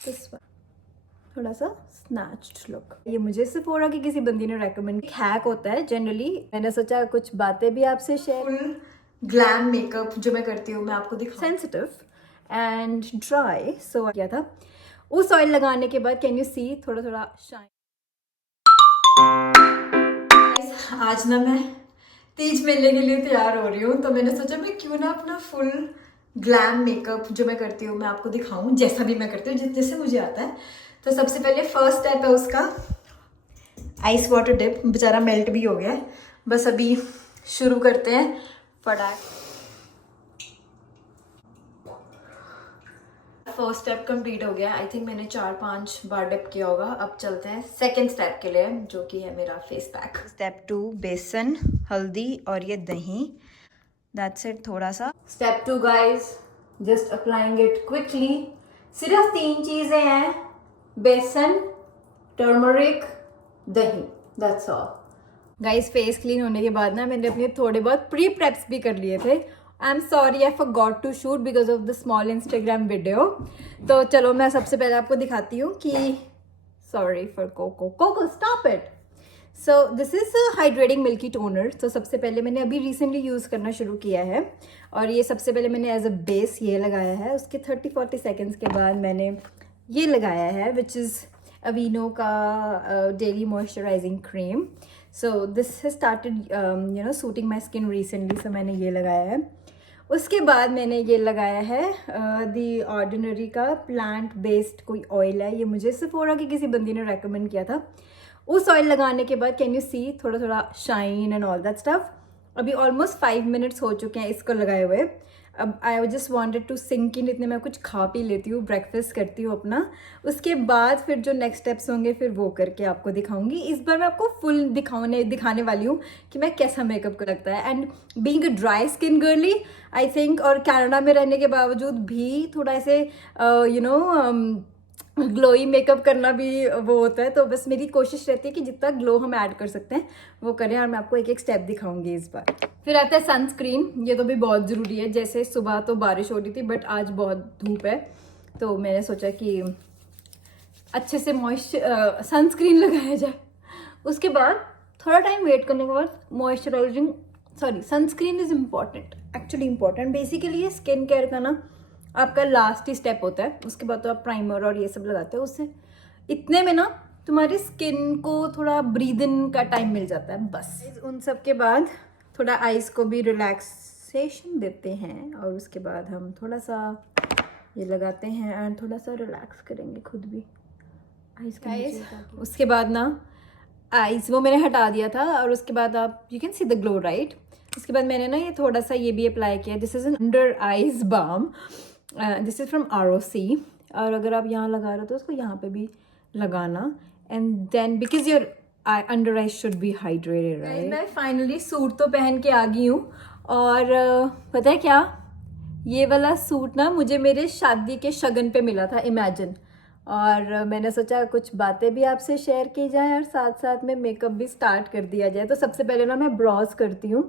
थोड़ा सा snatched look. ये मुझे सिफोरा की किसी बंदी ने रेकमेंड, हैक होता है जनरली। मैंने सोचा कुछ बातें भी आपसे शेयर। फुल ग्लैम मेकअप जो मैं करती हूँ मैं आपको दिखाऊं। सेंसिटिव एंड ड्राई, सो किया था। उस ऑयल लगाने के बाद कैन यू सी थोड़ा थोड़ा शाइन। आज ना मैं तीज मेले के लिए तैयार हो रही हूँ, तो मैंने सोचा मैं क्यों ना अपना फुल ग्लैम मेकअप जो मैं करती हूँ मैं आपको दिखाऊं, जैसा भी मैं करती हूँ जैसे मुझे आता है। तो सबसे पहले फर्स्ट स्टेप है उसका आइस वाटर डिप। बेचारा मेल्ट भी हो गया है, बस अभी शुरू करते हैं फटाफट। फर्स्ट स्टेप कंप्लीट हो गया। आई थिंक मैंने 4-5 बार डिप किया होगा। अब चलते हैं सेकंड स्टेप के लिए, जो कि है मेरा फेस पैक। स्टेप 2 बेसन, हल्दी और ये दही, दैट्स इट। थोड़ा सा step 2 guys, just applying it quickly. सिर्फ 3 चीजें हैं, बेसन, टर्मरिक, दही, that's all. Guys face clean होने के बाद ना मैंने अपने थोड़े बहुत प्री प्रेप्स भी कर लिए थे। I am sorry I forgot to shoot because of the small Instagram video. तो चलो मैं सबसे पहले आपको दिखाती हूँ कि sorry for coco stop it. So this is hydrating milky toner. तो सबसे पहले मैंने अभी रिसेंटली यूज़ करना शुरू किया है, और ये सबसे पहले मैंने एज अ बेस ये लगाया है। उसके 30-40 सेकेंड्स के बाद मैंने ये लगाया है विच इज़ अवीनो का daily moisturising cream. So this has started suiting my skin recently, so मैंने ये लगाया है। उसके बाद मैंने ये लगाया है दी ऑर्डिनरी का प्लांट बेस्ड कोई ऑयल है। ये मुझे सिफोरा की किसी बंदी ने रेकमेंड किया था। उस ऑयल लगाने के बाद कैन यू सी थोड़ा थोड़ा shine and all that stuff. अभी ऑलमोस्ट 5 मिनट्स हो चुके हैं इसको लगाए हुए। अब I just wanted to sink in, इतने मैं कुछ खा पी लेती हूँ, ब्रेकफास्ट करती हूँ अपना। उसके बाद फिर जो नेक्स्ट स्टेप्स होंगे फिर वो करके आपको दिखाऊंगी। इस बार मैं आपको फुल दिखाने वाली हूँ कि मैं कैसा मेकअप को लगता है। And being a dry skin girly I think, और कनाडा में रहने के बावजूद भी थोड़ा ऐसे ग्लोई मेकअप करना भी वो होता है। तो बस मेरी कोशिश रहती है कि जितना ग्लो हम ऐड कर सकते हैं वो करें, और मैं आपको एक एक स्टेप दिखाऊंगी इस बार। फिर आता है सनस्क्रीन। ये तो भी बहुत ज़रूरी है। जैसे सुबह तो बारिश हो रही थी बट आज बहुत धूप है, तो मैंने सोचा कि अच्छे से मॉइस्चर सनस्क्रीन लगाया जाए। उसके बाद थोड़ा टाइम वेट करने के बाद moisturising, sorry sunscreen is important, actually important. Basically ये स्किन केयर का ना आपका लास्ट ही स्टेप होता है। उसके बाद तो आप प्राइमर और ये सब लगाते हो, उससे इतने में ना तुम्हारी स्किन को थोड़ा ब्रीद इन का टाइम मिल जाता है बस। उन सब के बाद थोड़ा आइज को भी रिलैक्सेशन देते हैं, और उसके बाद हम थोड़ा सा ये लगाते हैं एंड थोड़ा सा रिलैक्स करेंगे खुद भी आइज के नीचे। उसके बाद ना आइज वो मैंने हटा दिया था, और उसके बाद आप you can see the glow right. उसके बाद मैंने ना ये थोड़ा सा ये भी अप्लाई किया। This is an under eyes balm, this is from ROC। और अगर आप यहाँ लगा रहे हो तो उसको यहाँ पे भी लगाना, and then because your under eyes should be hydrated right. मैं फाइनली सूट तो पहन के आ गई हूँ, और पता है क्या, ये वाला सूट ना मुझे मेरे शादी के शगन पे मिला था, इमेजिन। और मैंने सोचा कुछ बातें भी आपसे शेयर की जाए और साथ साथ में मेकअप भी स्टार्ट कर दिया जाए। तो सबसे पहले ना मैं ब्रॉज करती हूँ,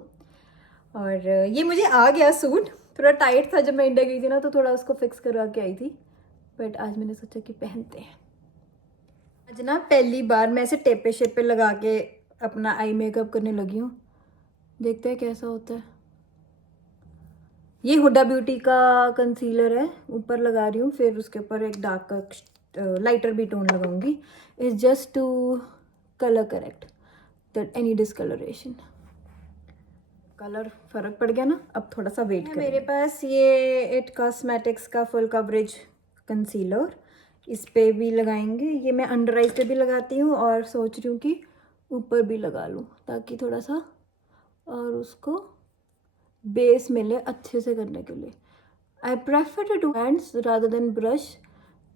और ये मुझे आ गया सूट। थोड़ा टाइट था जब मैं इंडिया गई थी ना, तो थोड़ा उसको फिक्स करवा के आई थी, बट आज मैंने सोचा कि पहनते हैं। आज ना पहली बार मैं ऐसे टेपे शेपे लगा के अपना आई मेकअप करने लगी हूँ। देखते हैं कैसा होता है। ये हुडा ब्यूटी का कंसीलर है, ऊपर लगा रही हूँ। फिर उसके ऊपर एक डार्क का लाइटर भी टोन लगाऊंगी, is just to colour correct that any discolouration. Colour फर्क पड़ गया ना, अब थोड़ा सा वेट करें। मेरे पास ये इट कॉस्मेटिक्स का फुल कवरेज कंसीलर, इस पे भी लगाएंगे। ये मैं अंडर आइज पे भी लगाती हूँ, और सोच रही हूँ कि ऊपर भी लगा लूँ ताकि थोड़ा सा और उसको बेस मिले अच्छे से करने के लिए। I prefer to do hands rather than brush.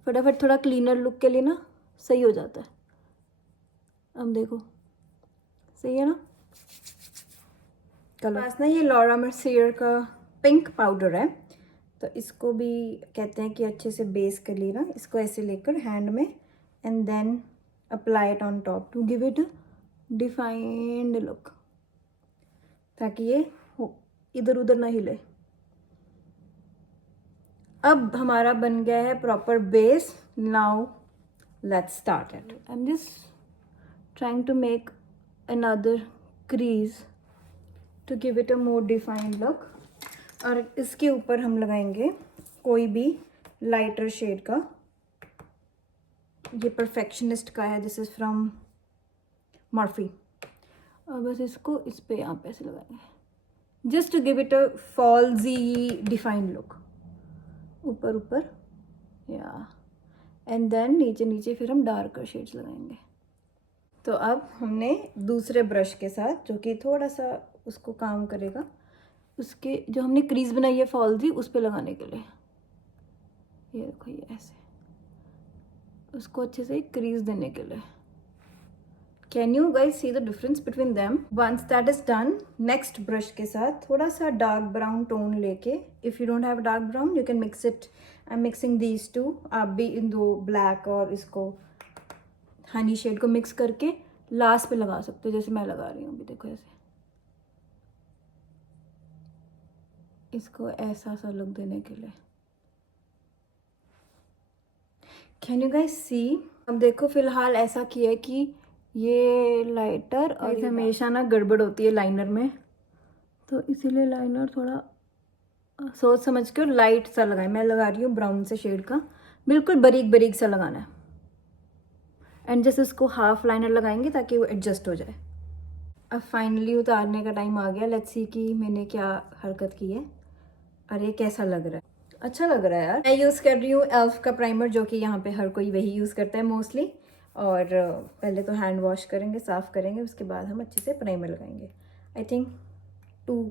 फटाफट थोड़ा क्लीनर लुक के लिए ना सही हो जाता है। अब देखो सही है ना। कलर पास ना ये लॉरा मर्सियर का पिंक पाउडर है, तो इसको भी कहते हैं कि अच्छे से बेस कर लेना। इसको ऐसे लेकर हैंड में and then apply it on top to give it defined look, ताकि ये इधर उधर ना हिले। अब हमारा बन गया है proper base. Now let's start it. I am just trying to make another crease to give it a more defined look. और इसके ऊपर हम लगाएंगे कोई भी लाइटर शेड का. ये परफेक्शनिस्ट का है. This is from Morphe. और बस इसको इस पे यहाँ पे ऐसे लगाएंगे just to give it a falsie defined look. ऊपर ऊपर या एंड देन नीचे नीचे फिर हम डार्कर शेड्स लगाएंगे. तो अब हमने दूसरे ब्रश के साथ जो कि थोड़ा सा उसको काम करेगा, उसके जो हमने क्रीज बनाई है फॉल्जी उस पे लगाने के लिए. ये देखो ये ऐसे उसको अच्छे से क्रीज देने के लिए. Can you guys see the difference between them? Once that is done, next brush के साथ थोड़ा सा डार्क ब्राउन टोन लेके, if you don't have dark brown you can mix it. I am mixing these two. आप भी इन दो black और इसको हनी शेड को मिक्स करके लास्ट पे लगा सकते हो, जैसे मैं लगा रही हूँ अभी. देखो ऐसे इसको ऐसा सा लुक देने के लिए. कैन यू गाइज सी? अब देखो फिलहाल ऐसा किया है कि ये लाइटर और हमेशा ना गड़बड़ होती है लाइनर में, तो इसीलिए लाइनर थोड़ा सोच समझ के और लाइट सा लगाए. मैं लगा रही हूँ ब्राउन से शेड का, बिल्कुल बारीक बारीक सा लगाना है. एंड जैसे इसको हाफ लाइनर लगाएंगे ताकि वो एडजस्ट हो जाए. अब फाइनली उतारने का टाइम आ गया. लेट्स सी कि मैंने क्या हरकत की है. अरे कैसा लग रहा है? अच्छा लग रहा है यार. मैं यूज़ कर रही हूँ एल्फ का प्राइमर, जो कि यहाँ पे हर कोई वही यूज़ करता है मोस्टली. और पहले तो हैंड वॉश करेंगे, साफ़ करेंगे, उसके बाद हम अच्छे से प्राइमर लगाएंगे. I think 2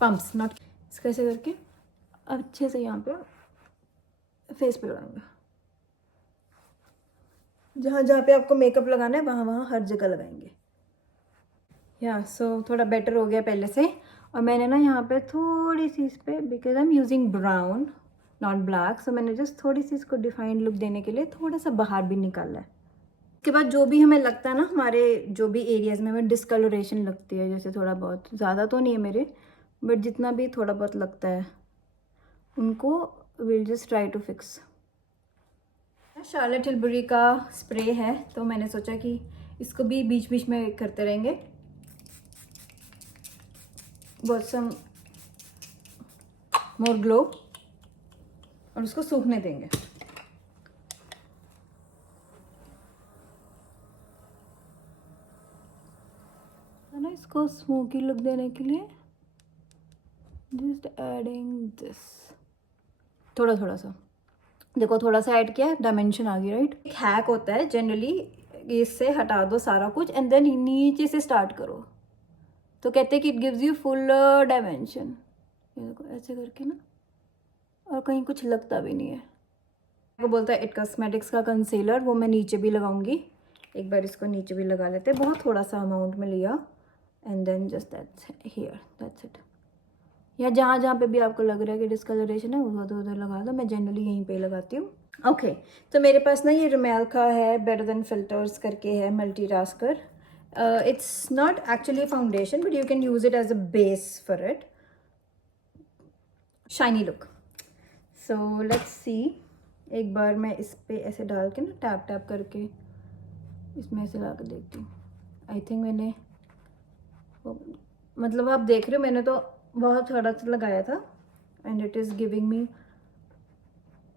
pumps, not. इसको ऐसे करके अच्छे से यहाँ पे फेस पे लगाएंगे. जहाँ जहाँ पे आपको मेकअप लगाना है वहाँ वहाँ हर जगह लगाएंगे. या सो थोड़ा बेटर हो गया पहले से. और मैंने ना यहाँ पे थोड़ी सी इस पर, because I am using brown not black, so मैंने जस्ट थोड़ी सी इसको डिफाइंड लुक देने के लिए थोड़ा सा बाहर भी निकाला है. उसके बाद जो भी हमें लगता है ना, हमारे जो भी एरियाज़ में हमें डिस्कलरेशन लगती है, जैसे थोड़ा बहुत, ज़्यादा तो नहीं है मेरे, बट जितना भी थोड़ा बहुत लगता है उनको will just try to fix. Charlotte Tilbury का स्प्रे है, तो मैंने सोचा कि इसको भी बीच बीच में करते रहेंगे. बहुत सम मोर ग्लो. और उसको सूखने देंगे. है ना, इसको स्मोकी लुक देने के लिए जस्ट एडिंग दिस. थोड़ा थोड़ा सा देखो, थोड़ा सा ऐड किया, डायमेंशन आ गई. राइट, एक हैक होता है जनरली, इससे हटा दो सारा कुछ एंड देन नीचे से स्टार्ट करो, तो कहते हैं कि it gives you full dimension. ये देखो ऐसे करके ना, और कहीं कुछ लगता भी नहीं है. वो बोलता है इट कॉस्मेटिक्स का कंसीलर, वो मैं नीचे भी लगाऊंगी. एक बार इसको नीचे भी लगा लेते हैं. बहुत थोड़ा सा अमाउंट में लिया and then just that's here, that's it. या जहाँ जहाँ पे भी आपको लग रहा है कि डिस्कलरेशन है उधर उधर लगा दो. मैं जनरली यहीं पे लगाती हूँ. ओके, तो मेरे पास ना ये रिमेल का है, बेटर देन फिल्टर्स करके है, multitasker. It's not actually a foundation but you can use it as a base for it. Shiny look. So let's see. एक बार मैं इस पे ऐसे डाल के ना टैप टैप करके इसमें ऐसे ला कर देखती हूँ. आई थिंक मैंने मतलब आप देख रहे हो, मैंने तो बहुत थोड़ा सा लगाया था and it is giving me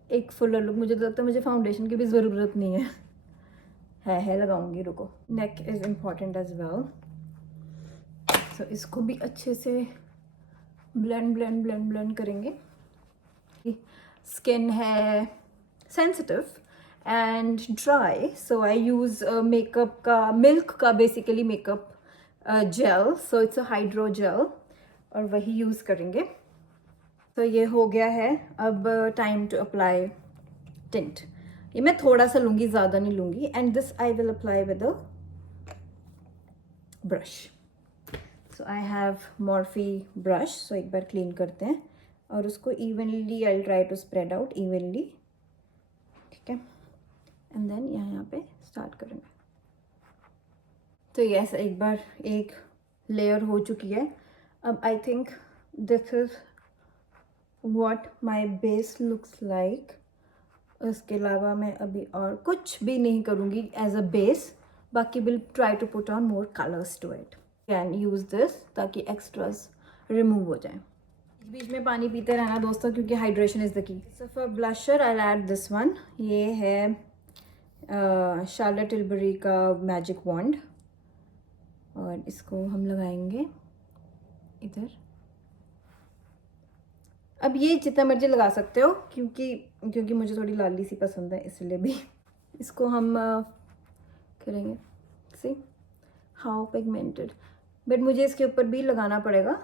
एक फुलर लुक. मुझे तो लगता है मुझे फाउंडेशन की भी ज़रूरत नहीं है लगाऊंगी. रुको, neck is important as well. So इसको भी अच्छे से ब्लेंड ब्लेंड ब्लेंड ब्लेंड करेंगे. स्किन है sensitive and dry, so I use makeup का, मिल्क का basically makeup gel. So it's a hydro gel और वही यूज़ करेंगे. तो ये हो गया है. अब टाइम टू अप्लाई टिंट. ये मैं थोड़ा सा लूँगी, ज़्यादा नहीं लूँगी. And this I will apply with a brush. So I have Morphe brush. So एक बार क्लीन करते हैं और उसको evenly I try to spread out evenly. ठीक है, एंड देन यहाँ पे स्टार्ट करेंगे. तो यस, एक बार एक लेयर हो चुकी है. अब I think this is what my base looks like. उसके अलावा मैं अभी और कुछ भी नहीं करूँगी एज अ बेस, बाकी will try to put on more colours to it. Can use this ताकि एक्स्ट्रास रिमूव हो जाए। बीच बीच में पानी पीते रहना दोस्तों, क्योंकि hydration is the key. So for blusher I add this one. ये है शार्लेट टिलबरी का मैजिक वॉन्ड, और इसको हम लगाएंगे इधर। अब ये जितना मर्जी लगा सकते हो, क्योंकि मुझे थोड़ी लाली सी पसंद है, इसलिए भी इसको हम करेंगे। सी हाउ पिगमेंटेड, बट मुझे इसके ऊपर भी लगाना पड़ेगा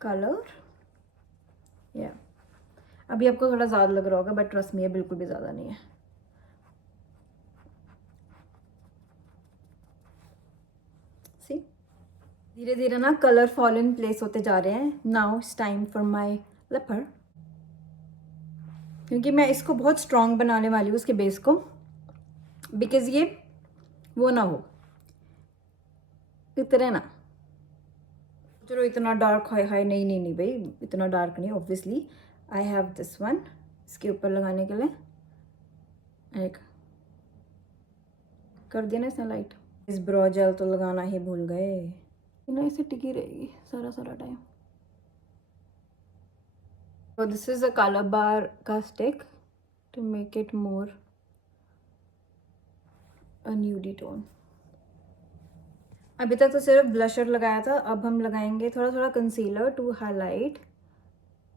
कलर। या अभी आपको थोड़ा ज़्यादा लग रहा होगा, बट ट्रस्ट मी, बिल्कुल भी ज़्यादा नहीं है। सी धीरे धीरे ना कलर फॉल इन प्लेस होते जा रहे हैं। Now it's time for my lipper, क्योंकि मैं इसको बहुत स्ट्रॉन्ग बनाने वाली हूँ उसके बेस को, बिकॉज ये वो ना हो इतने ना, चलो इतना डार्क हाई हाई नहीं नहीं नहीं भाई, इतना डार्क नहीं। Obviously I have this one इसके ऊपर लगाने के लिए। एक कर दिया ना इसने लाइट। इस ब्रो जेल तो लगाना ही भूल गए ना, इसे टिकी रहेगी सारा सारा time. So this is a color bar का stick to make it more a nudie tone. अभी तक तो सिर्फ ब्लशर लगाया था, अब हम लगाएंगे थोड़ा थोड़ा concealer to highlight,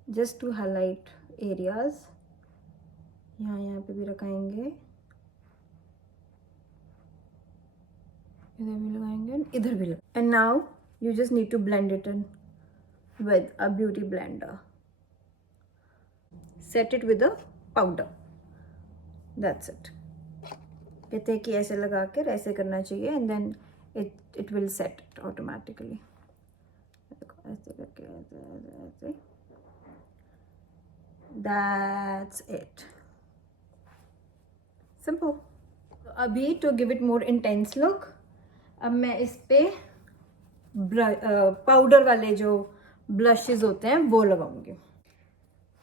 just to highlight areas. यहाँ पे भी लगाएंगे, इधर भी लगाएंगे, इधर भी लगाएंगे। And now you just need to blend it in with a beauty blender. Set it with a powder, that's it. कहते हैं कि ऐसे लगा कर ऐसे करना चाहिए, and then it will set automatically. देखो ऐसे करके ऐसे, दैट्स इट, सिंपल। अभी to give it more intense look, अब मैं इस पे पाउडर वाले जो ब्लशेस होते हैं वो लगाऊंगी।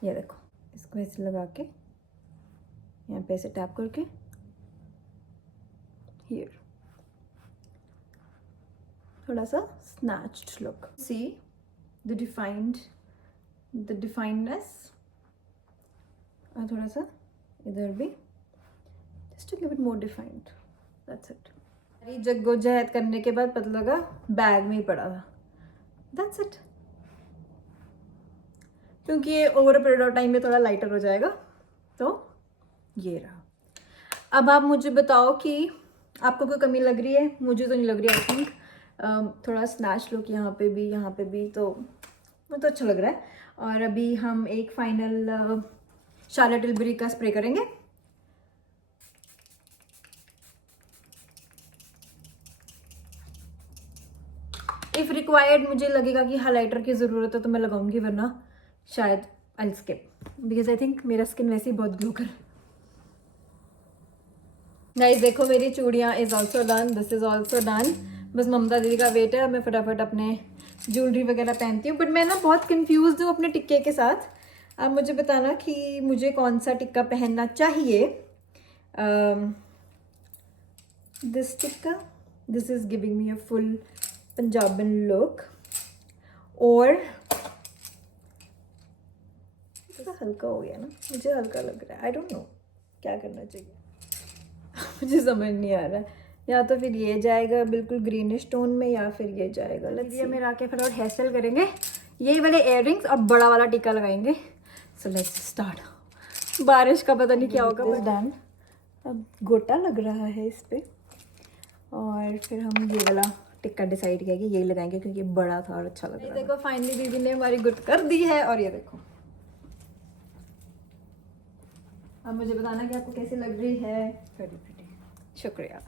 ये देखो, इसको ऐसे लगा के यहाँ पे ऐसे टैप करके, हियर थोड़ा सा snatched look. See the definedness, और थोड़ा सा इधर भी, just to give it more defined, that's it. सारी जद्दोजहद करने के बाद पता लगा बैग में ही पड़ा था, दैट्स इट। क्योंकि ये over a period of time में थोड़ा लाइटर हो जाएगा, तो ये रहा। अब आप मुझे बताओ कि आपको कोई कमी लग रही है, मुझे तो नहीं लग रही। आई थिंक थोड़ा स्नैच लुक यहाँ पे भी तो वो तो अच्छा लग रहा है। और अभी हम एक फाइनल शार्लेट टिलबरी का स्प्रे करेंगे। इफ रिक्वायर्ड मुझे लगेगा कि हाइलाइटर की ज़रूरत है तो मैं लगाऊंगी, वरना शायद I skip, because I think मेरा स्किन वैसे ही बहुत ग्लो कर। गाइस देखो, मेरी चूड़ियाँ is also done, this is also done. बस ममता दीदी का वेट है, मैं फटाफट अपने ज्वेलरी वगैरह पहनती हूँ। बट मैं ना बहुत कंफ्यूज हूँ अपने टिक्के के साथ। आप मुझे बताना कि मुझे कौन सा टिक्का पहनना चाहिए। This tikka, this is giving me a full Punjaban look, और हल्का हो गया ना, मुझे हल्का लग रहा है। आई डोंट नो क्या करना चाहिए मुझे समझ नहीं आ रहा है। या तो फिर ये जाएगा बिल्कुल ग्रीनिश टोन में, या फिर ये जाएगा। ये मेरा आके फटाफट हेयर स्टाइल करेंगे, यही वाले इयर रिंग्स और बड़ा वाला टीका लगाएंगे। So let's start. बारिश का पता नहीं क्या होगा, बस डन। अब गोटा लग रहा है इस पर, और फिर हम ये वाला टिक्का डिसाइड किया कि यही लगाएंगे, क्योंकि बड़ा था और अच्छा लग रहा है। देखो फाइनली दीदी ने हमारी गुड कर दी है, और ये देखो। अब मुझे बताना कि आपको कैसी लग रही है। शुक्रिया।